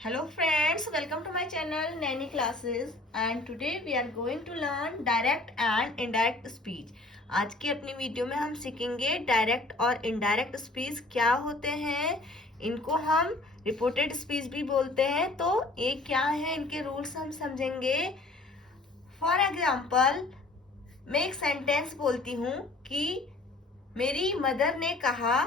Hello friends, welcome to my channel Nanny Classes and today we are going to learn direct and indirect speech. आज की अपनी video में हम सीखेंगे direct और इनडायरेक्ट स्पीच क्या होते हैं। इनको हम रिपोर्टेड स्पीच भी बोलते हैं। तो ये क्या है, इनके रूल्स हम समझेंगे। फॉर एग्जाम्पल, मैं एक सेंटेंस बोलती हूँ कि मेरी मदर ने कहा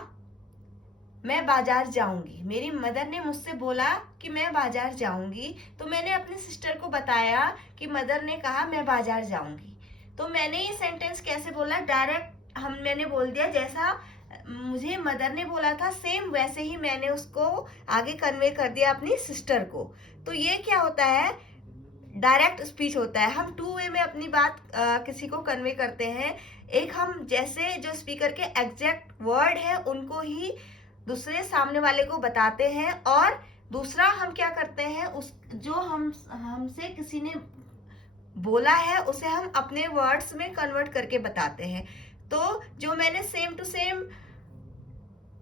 मैं बाजार जाऊंगी। मेरी मदर ने मुझसे बोला कि मैं बाजार जाऊंगी, तो मैंने अपने सिस्टर को बताया कि मदर ने कहा मैं बाजार जाऊंगी। तो मैंने ये सेंटेंस कैसे बोला, डायरेक्ट मैंने बोल दिया जैसा मुझे मदर ने बोला था सेम वैसे ही मैंने उसको आगे कन्वे कर दिया अपनी सिस्टर को। तो ये क्या होता है, डायरेक्ट स्पीच होता है। हम टू वे में अपनी बात किसी को कन्वे करते हैं। एक, हम जैसे जो स्पीकर के एग्जैक्ट वर्ड है उनको ही दूसरे सामने वाले को बताते हैं, और दूसरा हम क्या करते हैं, उस जो हमसे किसी ने बोला है उसे हम अपने वर्ड्स में कन्वर्ट करके बताते हैं। तो जो मैंने सेम टू सेम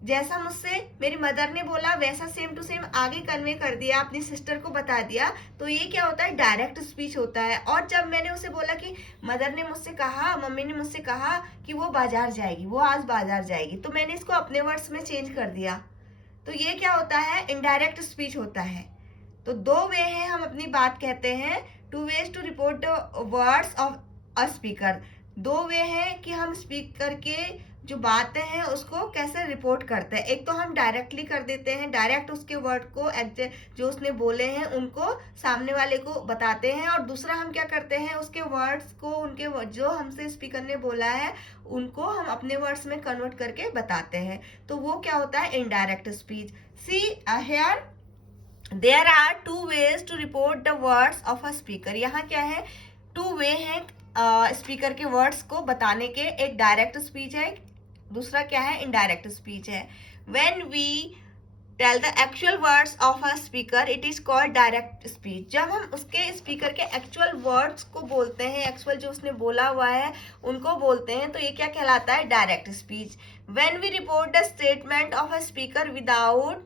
जैसा मुझसे मेरी मदर ने बोला वैसा सेम टू सेम आगे कन्वे कर दिया, अपनी सिस्टर को बता दिया, तो ये क्या होता है, डायरेक्ट स्पीच होता है। और जब मैंने उसे बोला कि मदर ने मुझसे कहा, मम्मी ने मुझसे कहा कि वो बाजार जाएगी, वो आज बाजार जाएगी, तो मैंने इसको अपने वर्ड्स में चेंज कर दिया। तो ये क्या होता है, इनडायरेक्ट स्पीच होता है। तो दो वे हैं, हम अपनी बात कहते हैं two ways to report the words of a speaker. दो वे हैं कि हम स्पीकर के जो बातें हैं उसको कैसे रिपोर्ट करते हैं। एक तो हम डायरेक्टली कर देते हैं, डायरेक्ट उसके वर्ड को जो उसने बोले हैं उनको सामने वाले को बताते हैं, और दूसरा हम क्या करते हैं, उसके वर्ड्स को, उनके जो हमसे स्पीकर ने बोला है उनको हम अपने वर्ड्स में कन्वर्ट करके बताते हैं। तो वो क्या होता है, indirect speech. See here there are two ways to report the words of a speaker. यहाँ क्या है, टू वे है स्पीकर के वर्ड्स को बताने के। एक डायरेक्ट स्पीच है, दूसरा क्या है, इनडायरेक्ट स्पीच है। When we tell the actual words of a speaker it is called direct speech. जब हम उसके स्पीकर के एक्चुअल वर्ड्स को बोलते हैं, एक्चुअल जो उसने बोला हुआ है उनको बोलते हैं, तो ये क्या कहलाता है, direct speech. When we report the statement of a speaker without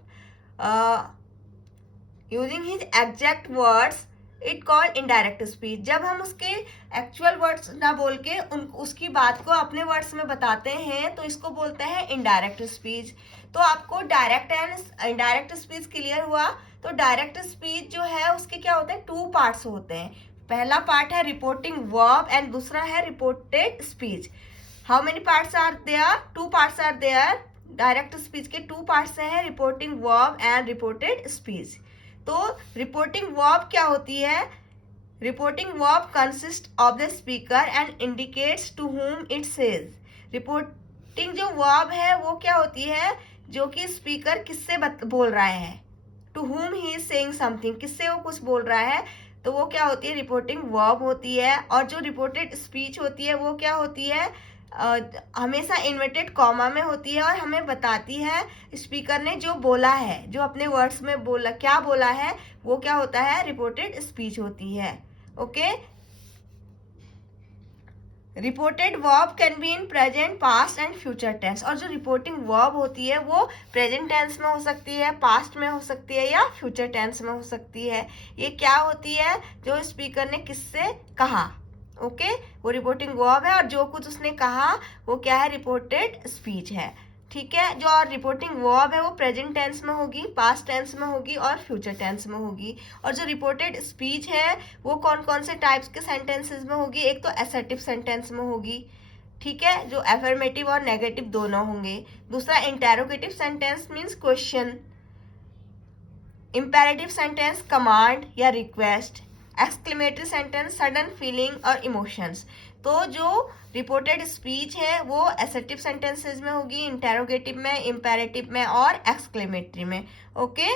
using his exact words it called indirect speech. जब हम उसके एक्चुअल वर्ड्स ना बोल के उसकी बात को अपने वर्ड्स में बताते हैं तो इसको बोलते हैं इनडायरेक्ट स्पीच। तो आपको direct and indirect speech clear हुआ। तो डायरेक्ट स्पीच जो है उसके क्या होते हैं, टू पार्ट्स होते हैं। पहला पार्ट है रिपोर्टिंग वर्ब एंड दूसरा है reported speech. How many parts are there, two parts are there. Direct speech के टू पार्ट्स हैं, reporting verb and reported speech. तो रिपोर्टिंग वर्ब क्या होती है, reporting verb consist of the speaker and indicates to whom it says. Reporting जो verb है वो क्या होती है, जो कि स्पीकर किससे बोल रहा है, to whom he is saying something, किससे वो कुछ बोल रहा है, तो वो क्या होती है, रिपोर्टिंग वर्ब होती है। और जो रिपोर्टेड स्पीच होती है वो क्या होती है, हमेशा इन्वर्टेड कॉमा में होती है और हमें बताती है स्पीकर ने जो बोला है, जो अपने वर्ड्स में बोला, क्या बोला है, वो क्या होता है, रिपोर्टेड स्पीच होती है। Okay, reported verb can be in present, past and future tense. और जो रिपोर्टिंग वर्ब होती है वो प्रेजेंट टेंस में हो सकती है, पास्ट में हो सकती है, या फ्यूचर टेंस में हो सकती है। ये क्या होती है, जो स्पीकर ने किससे कहा, ओके, वो रिपोर्टिंग वर्ब है, और जो कुछ उसने कहा वो क्या है, रिपोर्टेड स्पीच है। ठीक है, जो और रिपोर्टिंग वर्ब है वो प्रेजेंट टेंस में होगी, पास्ट टेंस में होगी और फ्यूचर टेंस में होगी। और जो रिपोर्टेड स्पीच है वो कौन कौन से टाइप्स के सेंटेंसेस में होगी, एक तो असर्टिव सेंटेंस में होगी, ठीक है, जो एफर्मेटिव और नेगेटिव दोनों होंगे। दूसरा interrogative sentence means question, imperative sentence command या request, exclamatory sentence sudden feeling और इमोशंस। तो जो रिपोर्टेड स्पीच है वो असर्टिव सेंटेंसेस में होगी, इंटेरोगेटिव में, इंपेरेटिव में और एक्सक्लेमेटरी में। ओके।